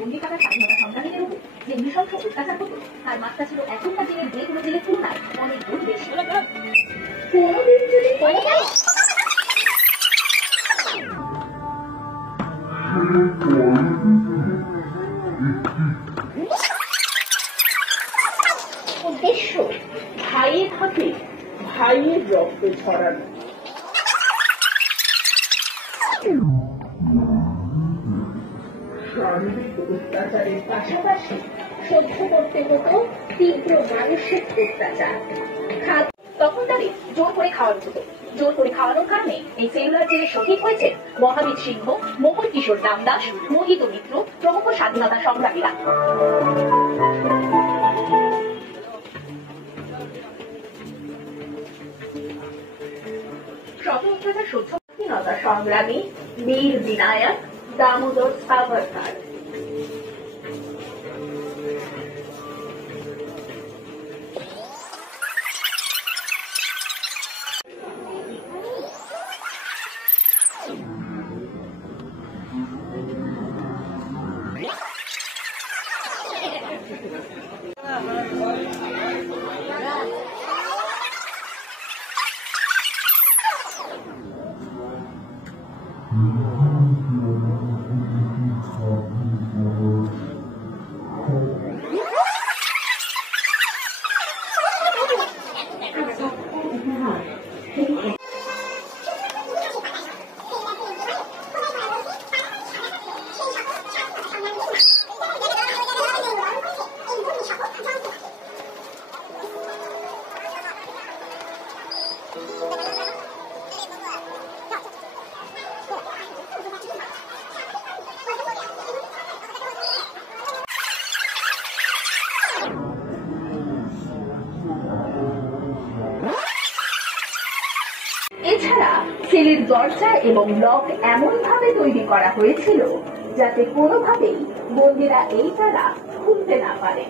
বন্দি থাকা স্বাধীনতা সংগ্রামীদের উপর যে নৃশংস অত্যাচার হতো তার মাত্রা ছিল এখনকার দিনের যে কোনো জেলের তুলনায় অনেক গুণ বেশি। কোনোদিন যদি উদ্দেশ্য ভাইয়ের হাতে ভাইয়ের রক্ত ছড়ানো। শারীরিক অত্যাচারের পাশাপাশি সহ্য করতে হতো তীব্র মানসিক অত্যাচার। তখন তাদের জোর করে খাওয়ানো হতো। জোর করে খাওয়ানোর কারণে এই সেলুলার জেলে শহীদ হয়েছে মহাবীর সিংহ, মোহন কিশোর রামদাস, মোহিত মিত্র প্রমুখ স্বাধীনতা সংগ্রামীরা। শত অত্যাচার সহ্য স্বাধীনতা সংগ্রামী বীর বিনায়ক দামোদর সাভারকার। এছাড়া সেলের দরজা এবং লক এমন ভাবে তৈরি করা হয়েছিল যাতে কোনোভাবেই বন্দীরা এই তালা খুলতে না পারে।